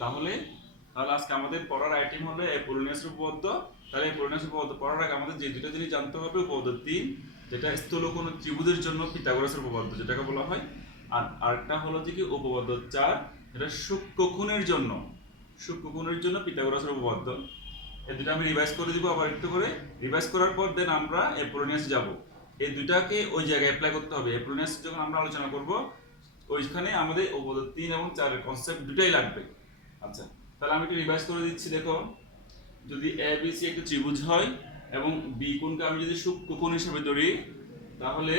তাহলে তাহলে আজকে আমাদের পড়ার আইটেম হলো অ্যাপোলোনিয়াসের উপপাদ্য। তাহলে অ্যাপোলোনিয়াসের উপপাদ্য পড়ার আগে আমাদের যে দুটো জিনিস জানতে হবে, উপপাদ্য 3 যেটা স্থূলকোণ ত্রিভুজের জন্য পিথাগোরাসের উপপাদ্য যেটাকে বলা হয়, আর আরেকটা হলো যে কি উপপাদ্য 4 যেটা সূক্ষ্মকোণের জন্য পিথাগোরাসের উপপাদ্য। এই দুটো আমি রিভাইজ করে দিব আবার একটু করে। রিভাইজ করার পর দেন আমরা অ্যাপোলোনিয়াস যাব। এই দুটাকে ওই জায়গায় অ্যাপ্লাই করতে হবে। অ্যাপোলোনিয়াস যখন আমরা আলোচনা করব ওইখানে আমাদের উপপাদ্য 3 এবং 4 এর কনসেপ্ট দুটাই লাগবে। আচ্ছা, তাহলে আমি একটু রিভাইজ করে দিচ্ছি। দেখো, যদি এ বি সি একটা ত্রিভুজ হয় এবং বি কোণকে আমি যদি সূক্ষ্মকোণ হিসেবে ধরি, তাহলে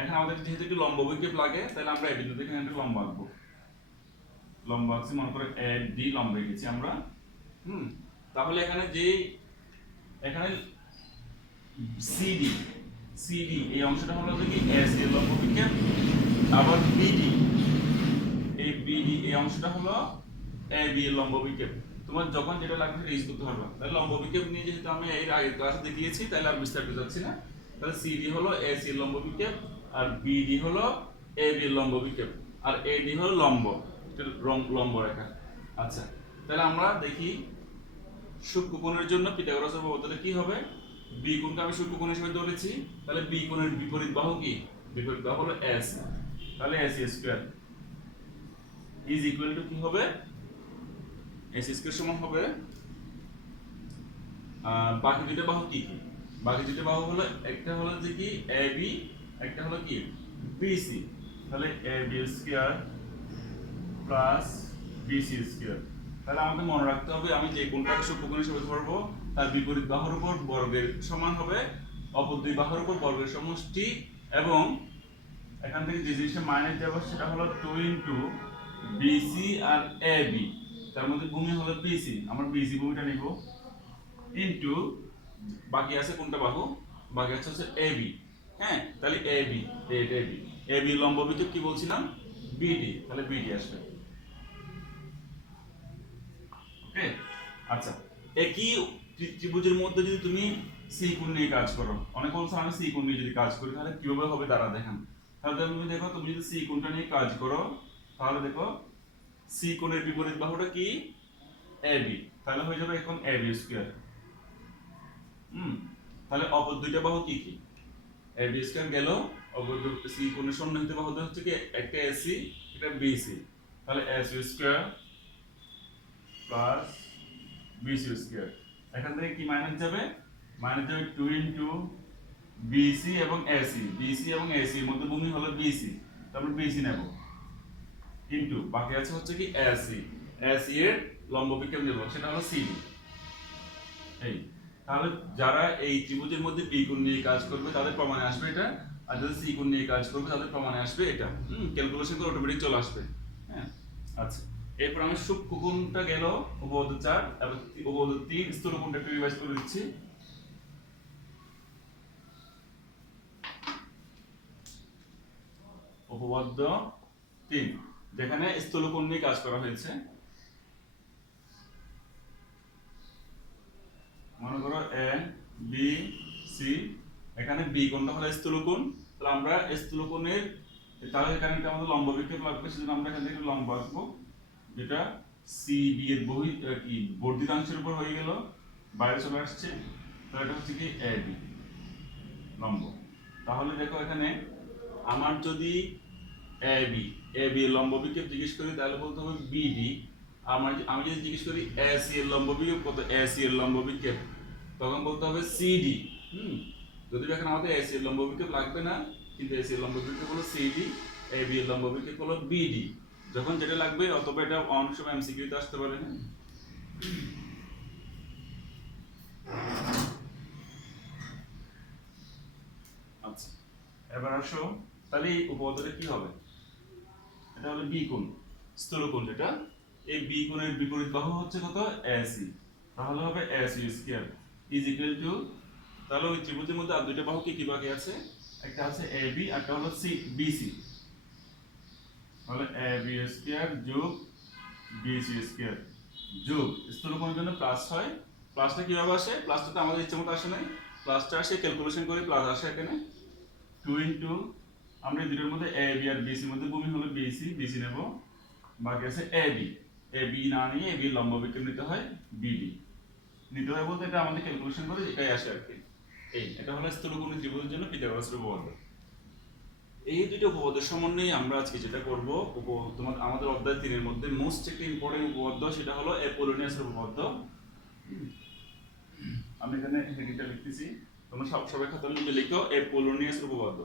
এখন আমাদের যেহেতু একটু লম্ব বিক্ষেপ লাগে, তাহলে আমরা এই বিন্দুতে এখানে একটা লম্ব আঁকবো। লম্ব আঁকছি, মনে করে এ ডি লম্ব এঁকেছি আমরা। তাহলে এখানে সিডি সিডি এই অংশটা হলো কি এস এর লম্ব বিক্ষেপ, আবার বিডি এই অংশটা হলো এ বি এর লম্ব বিক্ষেপ। তোমার যখন যেটা লাগবে সেটা ইউজ করতে পারবে। তাহলে লম্ব বিক্ষেপ নিয়ে যেহেতু আমি এর আগের ক্লাসে দেখিয়েছি, তাহলে আর বিস্তারিত যাচ্ছি না। তাহলে সিডি হলো এস এর লম্ব বিক্ষেপ, আর বিডি হলো এ বি এর লম্ব বিক্ষেপ, আর এডি হলো লম্ব, লম্ব রেখা। আচ্ছা, তাহলে আমরা দেখি সূক্ষ্মকোণের জন্য পিথাগোরাসের উপপাদ্যটা কি হবে। বি কোণকে আমি সূক্ষ্মকোণ হিসেবে ধরেছি, তাহলে বি কোণের বিপরীত বাহু কি? বিপরীত বাহু হলো এস। তাহলে S square is equal to কি হবে? এস স্কয়ার সমান হবে, বাকি দুটো বাহু কি কি? বাকি দুটো বাহু হলো, একটা হলো যে কি এ বি, একটা হলো কি বিসি। তাহলে A B square plus BC square. তাহলে আমাদের মনে রাখতে হবে, আমি যে কোণটাকে সূক্ষ্মকোণ হিসেবে ধরবো তার বিপরীত বাহুর উপর বর্গের সমান হবে অপর দুই বাহুর উপর বর্গের সমষ্টি, এবং এখান থেকে যে জিনিসটা মাইনাস যাবে সেটা হলো 2 ইনটু বিসি আর এবি, তার মধ্যে ভূমি হলো বিসি, আমরা বিসি ভূমিটা নিব, ইনটু বাকি আছে কোনটা বাহু? বাকি আছে হচ্ছে এবি। হ্যাঁ, তাহলে এবি, এবি এবি লম্ব বিক্ষেপ কি বলছিলাম? বিডি, তাহলে বিডি আসবে। ওকে, আচ্ছা, একই ত্রিভুজের মধ্যে যদি তুমি সি কোণ নিয়ে কাজ করো, অনেক বলছো আমি সি কোণ নিয়ে যদি কাজ করি তাহলে কিভাবে হবে তারা দেখান। তাহলে তুমি দেখো, তুমি যদি সি কোণটা নিয়ে কাজ করো, তাহলে দেখো সি কোণের বিপরীত বাহুটা কি? এবি, তাহলে হয়ে যাবে এখন এবি স্কয়ার। তাহলে অপর দুইটা বাহু কি কি? এবি স্কয়ার গেল, অপর সি কোণের সন্নিহিত বাহু হচ্ছে কি একটা এসি, একটা বিসি। তাহলে AC square plus BC square, এখান থেকে কি মাইনাস যাবে? মাইনাস যাবে 2 ইনটু বিসি এবং এসি, বিসি এবং এসি এর মধ্যে ভূমি হলো বিসি, তারপর বিসি নেব, ইনটু বাকি আছে হচ্ছে কি এসি, এসি এর লম্ব বিক্ষেপ নেব, সেটা হলো সিডি। এই, তাহলে যারা এই ত্রিভুজের মধ্যে বি কোণ নিয়ে কাজ করবে তাদের প্রমাণে আসবে এটা, আর যারা সি কোণ নিয়ে কাজ করবে তাদের প্রমাণে আসবে এটা। ক্যালকুলেশন করে অটোমেটিক চলে আসবে। হ্যাঁ, আচ্ছা, এরপর আমি সূক্ষ্মকোণটা গেল উপপাদ্য 4 এবং উপপাদ্য 3 স্থূলকোণটা একটু রিভাইজ করে দিচ্ছি। উপপাদ্য 3 যেখানে স্থূলকোণ নিয়ে কাজ করা হয়েছে, মনে করো এ বি সি, এখানে বি কোণটা হলো স্থূলকোণ, তাহলে আমরা স্থূলকোণের, তাহলে এখানে একটা আমাদের লম্ব বিক্ষেপ লাগবে, সেজন্য আমরা এখান থেকে লম্ব আঁকবো, যেটা সি বি এর কি বর্ধিতাংশের উপর হয়ে গেল, বাইরে চলে আসছে, তাহলে এটা হচ্ছে কি এ বি লম্ব। তাহলে দেখো এখানে আমার যদি এ বি এর লম্ব বিক্ষেপ জিজ্ঞেস করি তাহলে বলতে হবে বিডি। আমি যদি জিজ্ঞেস করি এসি এর লম্ব বিক্ষেপ কত, এসি এর লম্ব বিক্ষেপ, তখন বলতে হবে সিডি। যদি এখন আমাদের এসি এর লম্ব বিক্ষেপ লাগবে না, কিন্তু এসি এর লম্ব বিক্ষেপ হলো সিডি, এ বি এর লম্ব বিক্ষেপ হলো বিডি। যখন যেটা লাগবে, অথবা এটা অনেক সময় এমসিকিউ তে আসতে পারে। আচ্ছা, এবার আসো, তাহলে এই উপপাদ্যটা কি হবে? এটা হলো বি কোণ, স্থূলকোণ যেটা, এই বি কোণের বিপরীত বাহু হচ্ছে কত? এসি, তাহলে হবে AC square is equal to, তাহলে ওই ত্রিভুজের মধ্যে আর দুইটা বাহু কি কি বাকি আছে? একটা আছে এবি আর একটা হলো সি বিসি, তাহলে এবি স্কয়ার যোগ বিসি স্কয়ার যোগ, স্থূলকোণের জন্য প্লাস হয়। প্লাসটা কিভাবে আসে? প্লাসটা তো আমাদের ইচ্ছে মতো আসে নাই, প্লাসটা আসে ক্যালকুলেশন করে প্লাস আসে এখানে 2 ইনটু, আমরা এই দুটোর মধ্যে এ বি আর বিসির মধ্যে ভূমি হলো বিসি, বিসি নেব, বাকি আছে এ বি, এ বি না নিয়ে এ বি লম্ব বিকল্প নিতে হয় বিডি নিতে হয় বলতে এটা আমাদের ক্যালকুলেশন করে এটাই আসে আর কি। এটা হলো স্থূলকোণী ত্রিভুজের জন্য পিথাগোরাসের উপপাদ্য। এই দুটো উপপাদ্যের সমন্বয়ে আমরা আজকে যেটা করব, আমাদের অধ্যায় 3 এর মধ্যে মোস্ট একটা ইম্পর্টেন্ট উপপাদ্য, সেটা হলো অ্যাপোলোনিয়াসের উপপাদ্য। আমি এখানে হেডিংটা লিখতেছি, তোমরা সবাই খাতার মধ্যে লিখো অ্যাপোলোনিয়াসের উপপাদ্য।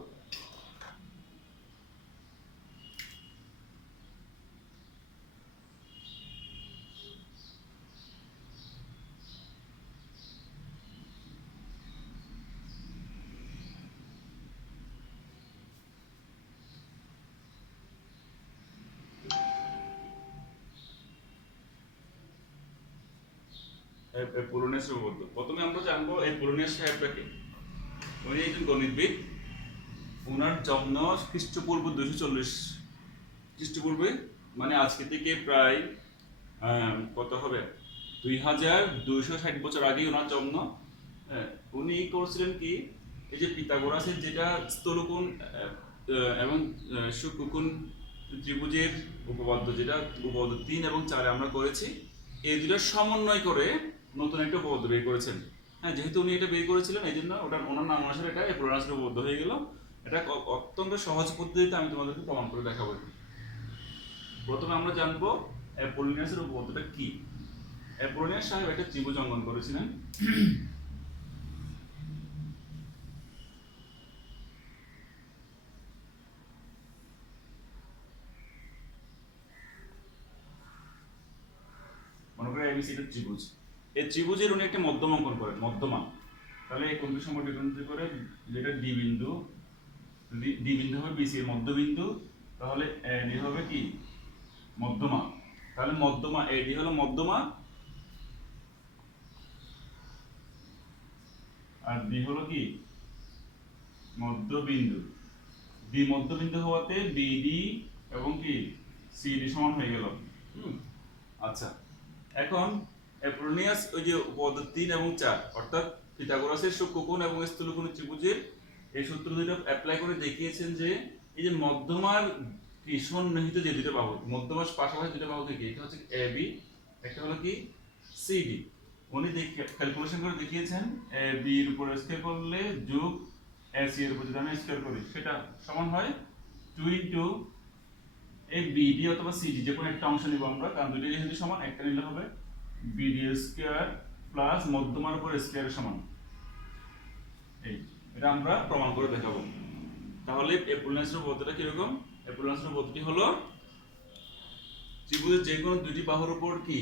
অ্যাপোলোনিয়াসের উপপাদ্য প্রথমে আমরা জানবো অ্যাপোলোনিয়াস সাহেবটা কে। উনি একজন গণিতবিদ। ওনার জন্ম খ্রিস্টপূর্ব 240 খ্রিস্টপূর্বে, মানে আজকে থেকে প্রায় কত হবে 2260 বছর আগে ওনার জন্ম। উনি করেছিলেন কি, এই যে পিথাগোরাসের যেটা স্থূলকোণ এবং সূক্ষ্মকোণ ত্রিভুজের উপপাদ্য, যেটা উপপাদ্য 3 এবং 4 আমরা করেছি, এই দুটো সমন্বয় করে নতুন একটা উপপাদ্য বের করেছেন। হ্যাঁ, যেহেতু উনি এটা বের করেছিলেন এই জন্য ওনার নাম অনুসারে এটা অ্যাপোলোনিয়াসের উপপাদ্য হয়ে গেল। এটা অত্যন্ত সহজ পদ্ধতিতে আমি তোমাদেরকে প্রমাণ করে দেখাবো। প্রথমে আমরা জানবো অ্যাপোলোনিয়াসের উপপাদ্যটা কি। অ্যাপোলোনিয়াস সাহেব একটা ত্রিভুজ অঙ্কন করেছিলেন। মনে করে এবিসি একটা ত্রিভুজ। এই ত্রিভুজের উনি একটা মধ্যমা অঙ্কন করেন, মধ্যমা। তাহলে এই কোণকে সমদ্বিখণ্ডিত করে যেটা ডি বিন্দু, ডি বিন্দু হবে বিসি এর মধ্যবিন্দু, তাহলে এডি হবে কি মধ্যমা। তাহলে মধ্যমা এডি হলো মধ্যমা, আর বি হলো কি মধ্যবিন্দু। বি মধ্যবিন্দু হওয়াতে বিডি এবং কি সিডি সমান হয়ে গেল। আচ্ছা, এখন অ্যাপোলোনিয়াস ওই যে উপপাদ্য 3 এবং 4 অর্থাৎ পিথাগোরাসের সূক্ষ্মকোণ এবং স্থূলকোণ ত্রিভুজের এই সূত্র দুটো অ্যাপ্লাই করে দেখিয়েছেন যে এই যে মধ্যমার কি সন্নিহিত যে দুটো বাহু, মধ্যমার পাশাপাশি দুটো বাহু থেকে, এটা হচ্ছে এ বি, একটা হলো কি সিডি। উনি ক্যালকুলেশন করে দেখিয়েছেন এ বি এর উপর স্কয়ার করলে যোগ এ সি এর উপর যদি আমি স্কয়ার করি সেটা সমান হয় 2 ইনটু এই বিডি অথবা সিডি যে কোনো একটা অংশ নিব আমরা, কারণ দুটোই যেহেতু সমান, একটা নিলে হবে বিডি স্কয়ার প্লাস মধ্যমার উপর স্কয়ারের সমান। এটা আমরা প্রমাণ করে দেখাবো। তাহলে অ্যাপোলোনিয়াসের উপপাদ্যটা কিরকম? অ্যাপোলোনিয়াসের উপপাদ্যটি হলো ত্রিভুজের যে কোনো দুটি বাহুর উপর কি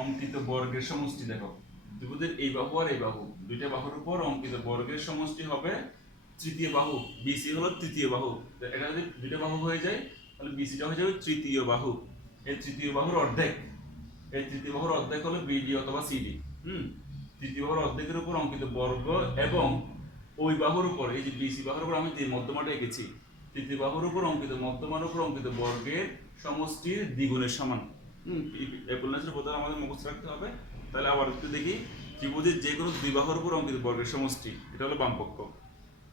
অঙ্কিত বর্গের সমষ্টি। দেখো ত্রিভুজের এই বাহু আর এই বাহু, দুইটা বাহুর উপর অঙ্কিত বর্গের সমষ্টি হবে তৃতীয় বাহু। বিসি হলো তৃতীয় বাহু। এটা যদি দুইটা বাহু হয়ে যায় তাহলে বিসিটা হয়ে যাবে তৃতীয় বাহু। এই তৃতীয় বাহুর অর্ধেক, এই তৃতীয় বাহুর অর্ধেক হলো বিডি অথবা সিডি। তৃতীয় বাহুর অর্ধেকের উপর অঙ্কিত বর্গ এবং ওই বাহুর উপর, এই যে বিসি বাহুর উপর আমি যে মধ্যমাটা এঁকেছি, তৃতীয় বাহুর উপর অঙ্কিত মধ্যমার উপর অঙ্কিত বর্গের সমষ্টির দ্বিগুণের সমান। অ্যাপোলোনিয়াসের উপপাদ্য আমাদের মুখস্থ রাখতে হবে। তাহলে আবার একটু দেখি, ত্রিভুজের যে কোনো দুই বাহুর উপর অঙ্কিত বর্গের সমষ্টি, এটা হলো বামপক্ষ।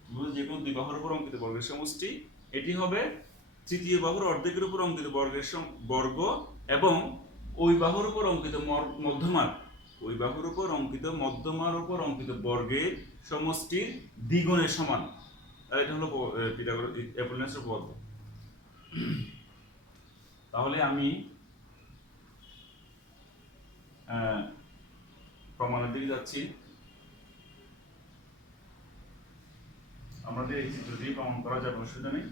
ত্রিভুজের যে কোনো দুই বাহুর উপর অঙ্কিত বর্গের সমষ্টি, এটি হবে তৃতীয় বাহুর অর্ধেকের উপর অঙ্কিত বর্গের বর্গ এবং ওই বাহুর উপর অঙ্কিত মধ্যমার, ওই বাহুর উপর অঙ্কিত মধ্যমার উপর অঙ্কিত বর্গের সমষ্টির দ্বিগুণের সমান। আর এটা হলো অ্যাপোলোনিয়াসের উপপাদ্য। তাহলে আমি প্রমাণের দিকে যাচ্ছি। আমাদের এই চিত্র দিয়ে প্রমাণ করা যাবে, অসুবিধা নেই।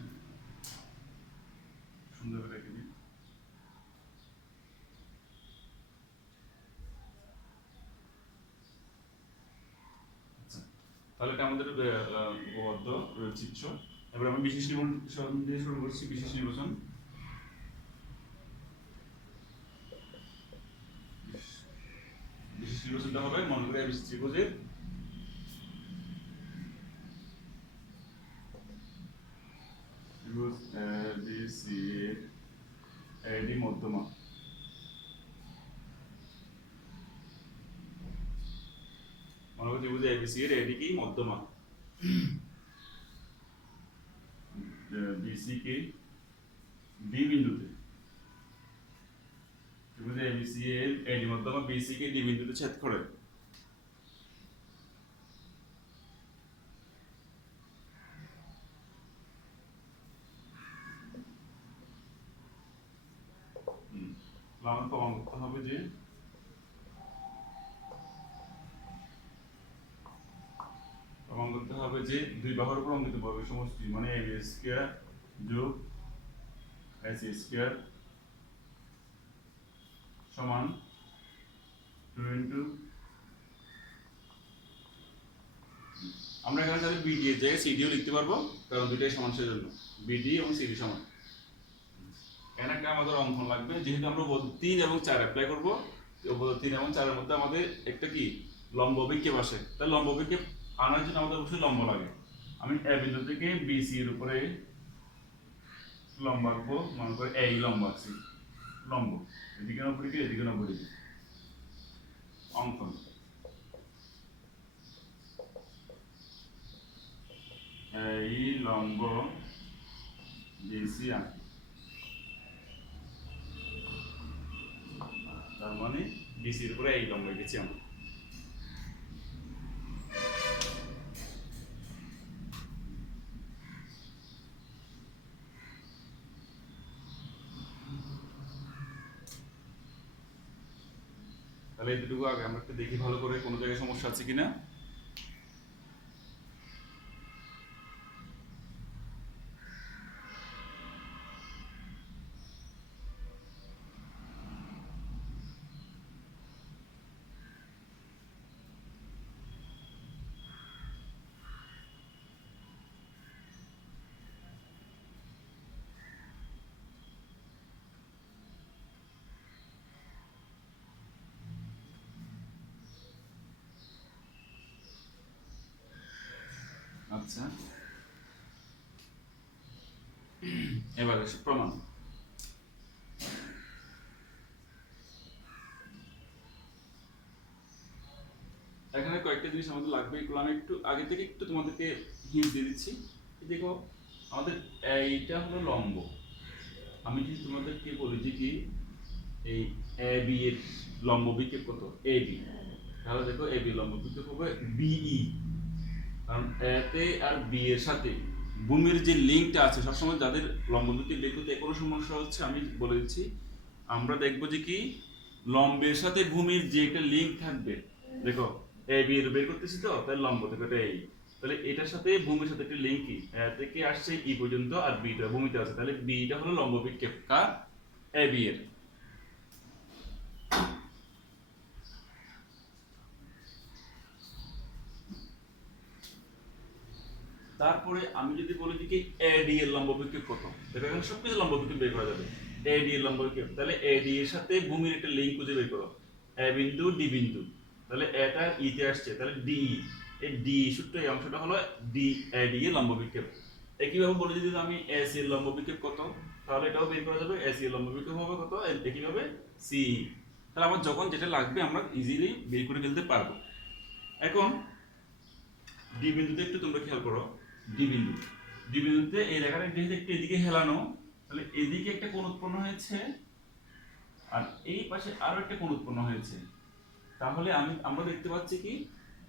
সুন্দর করে রেখে দিই। তাহলে এটা আমাদের উপপাদ্য চিত্র। এবার আমি বিশেষ নির্বাচন দিয়ে শুরু করছি। বিশেষ নির্বাচন, বিশেষ নির্বাচনটা হবে মনে করে এবিসি ত্রিভুজের ত্রিভুজ এবিসি এর এডি মধ্যমা। মনে করে ত্রিভুজ এবিসি এর এডি কি মধ্যমা, বিসি কে বি বিন্দুতে, ত্রিভুজ এবিসি এর এডি মধ্যমা বিসি কে ডি বিন্দুতে ছেদ করে। আমার প্রমাণ করতে হবে যে দুই বাহুর উপর অঙ্কিত বর্গের সমষ্টি মানে ab স্কয়ার যোগ ac স্কয়ার সমান 2 ইনটু আমরা এখানে তাহলে বিডি এর জায়গায় সিডিও লিখতে পারবো, কারণ দুইটাই সমান সেজন্য বিডি এবং সিডি সমান। এখানে একটা আমাদের অঙ্কন লাগবে, যেহেতু আমরা উপপাদ্য 3 এবং 4 অ্যাপ্লাই করব। উপপাদ্য 3 এবং 4 এর মধ্যে আমাদের একটা কি লম্ব বিক্ষেপ আসে, তাই লম্ব বিক্ষেপ আনার জন্য আমাদের অবশ্যই লম্ব লাগে। আমি এ বিন্দু থেকে বিসি এর উপরে লম্ব আঁকবো, মনে করে এই লম্ব আঁকছি, লম্ব এদিকে 90 ডিগ্রি এদিকে 90 ডিগ্রি অঙ্কন। এই লম্ব বিসি আঁকি, তার মানে বিসির উপরে এই লম্ব এঁকেছি আমরা। তাহলে এতটুকু আগে আমরা একটু দেখি ভালো করে কোনো জায়গায় সমস্যা আছে কিনা। আচ্ছা, এবার আসে প্রমাণ। এখানে কয়েকটা জিনিস আমাদের লাগবে, এগুলো আমি একটু আগে থেকে একটু তোমাদেরকে হিন্ট দিয়ে দিচ্ছি। দেখো আমাদের এইটা হলো লম্ব, আমি যদি তোমাদেরকে বলি যে কি এই এ বি এর লম্ব বিক্ষেপ কত এ বি, তাহলে দেখো এ বি লম্ব বিক্ষেপ হবে বিই, কারণ এতে আর বি এর সাথে ভূমির যে লিঙ্কটা আছে, সবসময় যাদের লম্ব বিক্ষেপ বের করতে কোনো সমস্যা হচ্ছে আমি বলে দিচ্ছি, আমরা দেখবো যে কি লম্বের সাথে ভূমির যে একটা লিঙ্ক থাকবে। দেখো এ বি এর বের করতেছি তো, তাই লম্ব থেকে এটা এই, তাহলে এটার সাথে ভূমির সাথে একটা লিঙ্ক কি থেকে আসছে ই পর্যন্ত, আর বিটা ভূমিতে আছে, তাহলে বিটা হলো লম্ব বিক্ষেপ কার এ বি এর। তারপরে আমি যদি বলি যে কি এডি এর লম্ব বিক্ষেপ কত, দেখো এখানে সবকিছু লম্ব বিক্ষেপ বের করা যাবে। এডি এর লম্ব বিক্ষেপ, তাহলে এডি এর সাথে ভূমির একটা লিঙ্ক খুঁজে বের করো, এ বিন্দু ডি বিন্দু, তাহলে এটা ইতে আসছে, তাহলে ডি, এই ডি সূত্র এই অংশটা হলো ডি এডি এর লম্ব বিক্ষেপ। একইভাবে বলে যদি আমি এসি এর লম্ব বিক্ষেপ কত, তাহলে এটাও বের করা যাবে, এসি এর লম্ব বিক্ষেপ হবে কত, একইভাবে সি। তাহলে আমার যখন যেটা লাগবে আমরা ইজিলি বের করে ফেলতে পারবো। এখন ডি বিন্দুতে একটু তোমরা খেয়াল করো, ডি বিন্দু, ডি বিন্দুতে এই রেখাটা যেহেতু একটু এদিকে হেলানো, তাহলে এদিকে একটা কোণ উৎপন্ন হয়েছে আর এই পাশে আরো একটা কোণ উৎপন্ন হয়েছে। তাহলে আমরা দেখতে পাচ্ছি কি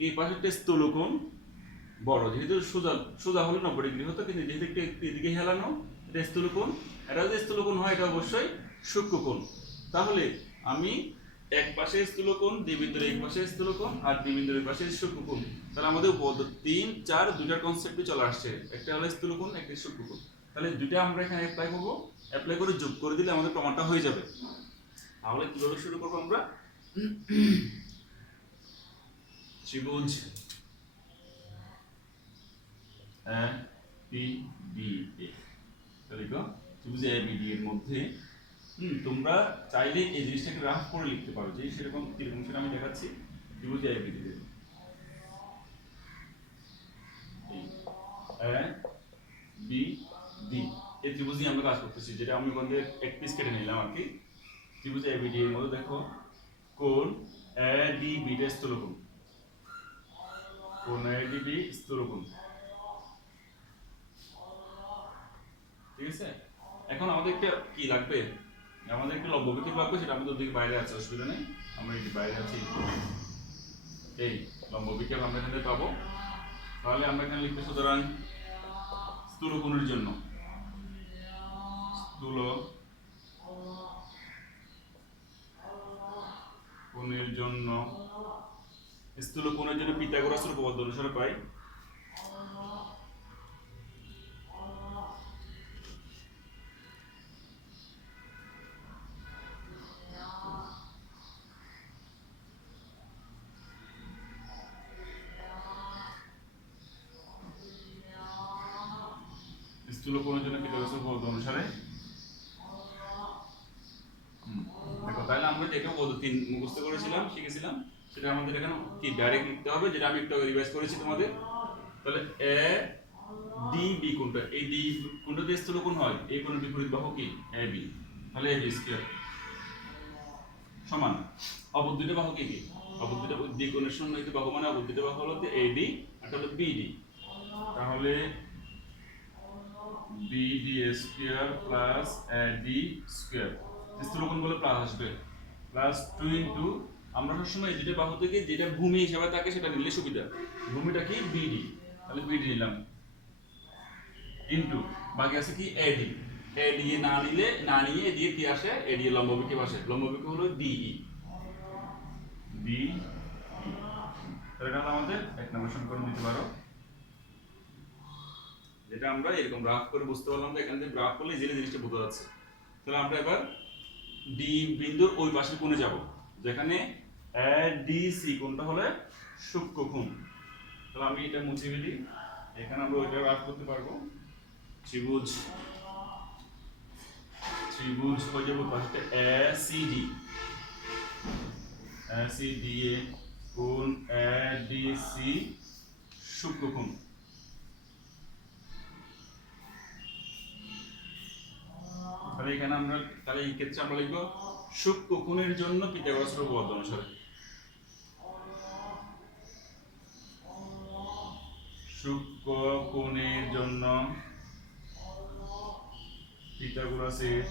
এই পাশে একটা স্থূলকোণ বড়, যেহেতু সোজা সোজা হলে 90 ডিগ্রি হতো, কিন্তু যেহেতু একটু এদিকে হেলানো এটা স্থূলকোণ, এটা যদি স্থূলকোণ হয় এটা অবশ্যই সূক্ষ্মকোণ। তাহলে আমি এক পাশে স্থূলকোণ, ডি বিন্দুর এক পাশে স্থূলকোণ আর ডি বিন্দুর এক পাশে সূক্ষ্মকোণ, তাহলে আমাদের উপপাদ্য 3 4 দুইটার কনসেপ্টে চলে আসছে, একটা হলো স্থূলকোণ একটা সূক্ষ্মকোণ। তাহলে দুইটা আমরা এখানে অ্যাপ্লাই করব, অ্যাপ্লাই করে যোগ করে দিলে আমাদের প্রমাণটা হয়ে যাবে। তাহলে কিভাবে শুরু করব আমরা, ত্রিভুজ এ বি ডি এ, তাহলে ত্রিভুজ এ বি ডি এর মধ্যে তোমরা চাইলে এই জিনিসটাকে রাফ করে লিখতে পারো, যে সেরকম কিরকম সেটা আমি দেখাচ্ছি। ত্রিভুজ A B D A B D এই ত্রিভুজ নিয়ে আমরা কাজ করতেছি, যেটা আমি ওখান থেকে এক পিস কেটে নিলাম আর কি। ত্রিভুজ এ বি ডি এর মধ্যে দেখো কোণ এ ডি বি টা স্থূলকোণ, কোণ এ ডি বি স্থূলকোণ, ঠিক আছে। এখন আমাদের একটা কি লাগবে, আমাদের একটু লম্ব বিকল্প লাগবে, সেটা আমাদের দিকে বাইরে আছে, অসুবিধা নেই, আমরা এই বাইরে আছি। এই লম্ব বিকল্প আমরা এখানে পাবো। তাহলে আমরা এখানে লিখবো সুতরাং স্থূলকোণের জন্য স্থূলকোণের জন্য পিথাগোরাসের উপপাদ্য অনুসারে পাই স্থূলকোণের জন্য পিথাগোরাসের উপপাদ্য অনুসারে। দেখো তাহলে আমরা যেটা উপপাদ্য 3 মুখস্থ করেছিলাম, শিখেছিলাম, সেটা আমাদের এখানে কি ডাইরেক্ট লিখতে হবে, যেটা আমি একটু রিভাইজ করেছি তোমাদের। তাহলে এ ডি বি কোণটা, এই ডি কোণটা দিয়ে স্থূলকোণ হয়, এই কোণের বিপরীত বাহু কি এ বি, তাহলে এ বি স্কয়ার সমান অপর দুটো বাহু কি কি, অপর দুটো দ্বিকোণের সন্নিহিত বাহু মানে অপর দুটো বাহু হলো এ ডি আর হলো বি ডি। তাহলে B D square plus A D square, স্থূলকোণ বলে প্লাস আসবে, প্লাস 2 ইনটু আমরা সবসময় এই দুটো বাহু থেকে যেটা ভূমি হিসাবে থাকে সেটা নিলে সুবিধা, ভূমিটা কি বিডি, তাহলে বিডি নিলাম, ইনটু বাকি আছে কি এডি, এডি না নিয়ে এদিকে কি আসে, এডি লম্ব বিকল্প আসে, লম্ব বিকল্প হলো ডিই, ডি তাহলে এটা আমাদের এক নম্বর সমীকরণ দিতে পারো, যেটা আমরা এরকম গ্রাফ করে বুঝতে পারলাম যে এখান থেকে গ্রাফ করলে ইজিলি জিনিসটা বোঝা যাচ্ছে। তাহলে আমরা এবার ডি বিন্দুর ওই পাশে কোণে যাব, যেখানে এ ডি সি কোণটা হলে সূক্ষ্মকোণ। তাহলে আমি এটা মুছে ফেলি, এখানে আমরা ওইটা গ্রাফ করতে পারবো। ত্রিভুজ হয়ে যাবে পাশে এ সি ডি, এ কোণ এ ডি সি সূক্ষ্মকোণ। তাহলে এখানে আমরা, তাহলে এই ক্ষেত্রে আমরা লিখবো সূক্ষ্মকোণের জন্য পিথাগোরাসের উপপাদ্য অনুসারে, সূক্ষ্মকোণের জন্য পিথাগোরাসের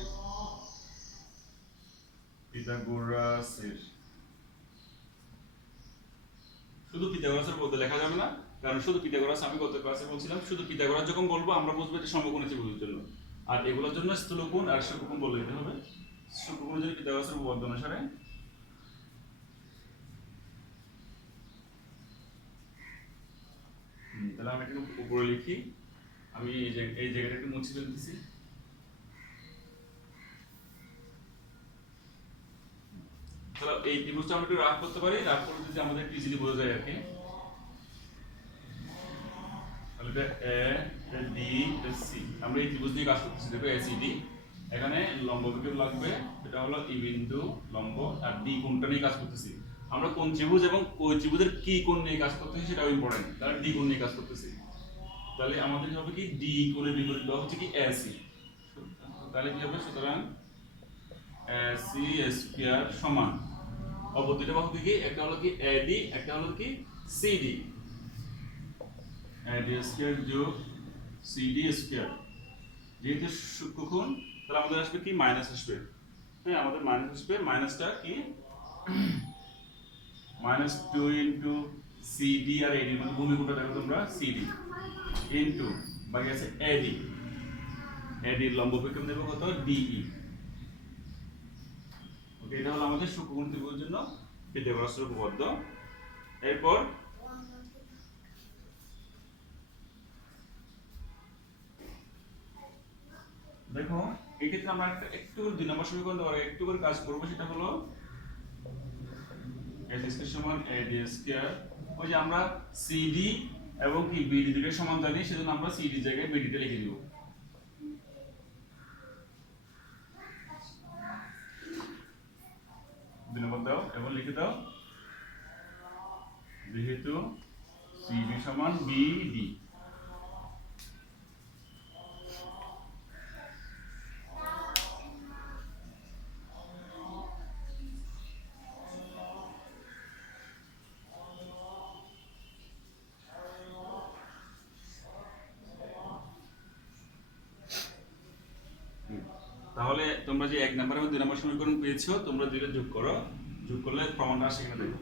শুধু পিথাগোরাসের উপপাদ্য লেখা যাবে না, কারণ শুধু পিথাগোরাস আমি গত ক্লাসে বলছিলাম, শুধু পিথাগোরাস যখন বলবো আমরা বুঝবো এটা সমকোণী ত্রিভুজের জন্য, আর এগুলোর জন্য স্থূলকোণ আর সূক্ষ্মকোণ বলে দিতে হবে। সূক্ষ্মকোণের জন্য পিথাগোরাসের উপপাদ্য অনুসারে তাহলে আমি এটা উপরে লিখি, আমি এই জায়গাটা একটু মুছে ফেলতেছি। তাহলে এই ত্রিভুজটা আমরা একটু রাফ করতে পারি, রাফ করলে যদি আমাদের একটু ইজিলি বোঝা যায় আর কি। তাহলে এটা এ ডি সি, আমরা এই ত্রিভুজ নিয়ে কাজ করতেছি, দেখো এ সি ডি, এখানে লম্ব বিকল্প লাগবে, এটা হলো ই বিন্দু লম্ব, আর ডি কোণটা নিয়ে কাজ করতেছি। আমরা কোন ত্রিভুজ এবং ওই ত্রিভুজের কি কোণ নিয়ে কাজ করতেছি সেটাও ইম্পর্টেন্ট, তাহলে ডি কোণ নিয়ে কাজ করতেছি। তাহলে আমাদের হবে কি ডি কোণের বিপরীত বাহু হচ্ছে কি এসি, তাহলে কি হবে, সুতরাং এসি স্কয়ার সমান অপর দুটো বাহু কি, একটা হলো কি এডি, একটা হলো কি সিডি, এডি স্কয়ার যোগ সিডি স্কয়ার, যেহেতু সূক্ষ্মকোণ তাহলে আমাদের আসবে কি মাইনাস আসবে, হ্যাঁ আমাদের মাইনাস আসবে, মাইনাসটা কি -2 ইনটু সিডি আর এডি, মানে ভূমি কোণটা দেখো তোমরা সিডি ইনটু বাকি আছে এডি, এডির লম্ব বিকল্প দেব কত ডিই। ওকে, এটা হলো আমাদের সূক্ষ্মকোণ ত্রিভুজের জন্য পিথাগোরাসের উপপাদ্য। এরপর দেখো এই ক্ষেত্রে আমরা একটু করে 2 নম্বর সমীকরণ দ্বারা একটু করে কাজ করব, সেটা হলো s স্কয়ার সমান ad স্কয়ার, ওই যে আমরা cd এবং কি bd দুটো সমান জানি, সেজন্য আমরা cd এর জায়গায় bd টা লিখে দিব। দুই নম্বর দাও এবং লিখে দাও, যেহেতু cd সমান bd, তাহলে তোমরা যে 1 নম্বর এবং 2 নম্বর সমীকরণ পেয়েছো, তোমরা দুইটা যোগ করো, যোগ করলে প্রমাণটা আসে কিনা দেখো।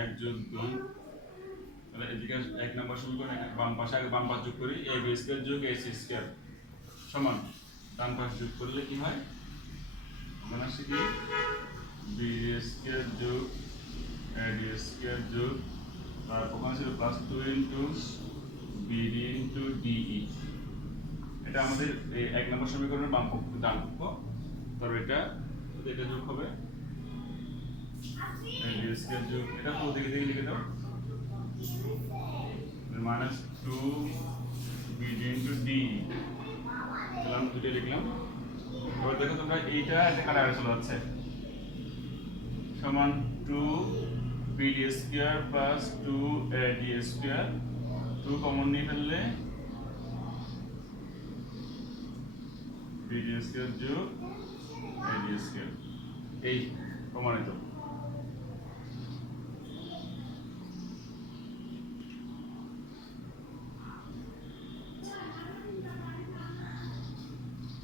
1 যোগ 2, তাহলে এদিকে 1 নম্বর সমীকরণ বাম পাশে আগে বাম পাশ যোগ করি, a b স্কয়ার যোগ a c স্কয়ার সমান ডান পাশ যোগ করলে কি হয়, মানে আসছে কি b স্কয়ার যোগ a d স্কয়ার যোগ আর ওখানে ছিল plus 2 into bd into de। এটা আমাদের এই 1 নম্বর সমীকরণের বাম পক্ষ ডান পক্ষ। তারপর এটা যোগ হবে a d স্কয়ার যোগ এটা পুরো দিকে দিকে লিখে দাও, মাইনাস 2 bd ইনটু de। তাহলে আমরা দুটো লিখলাম। এবার দেখো তোমরা এইটা একটা কাটাকাটি চলে যাচ্ছে, সমান 2 bd square plus 2 ad square, 2 common নিয়ে ফেললে bd স্কয়ার যোগ ad স্কয়ার, এই প্রমাণিত।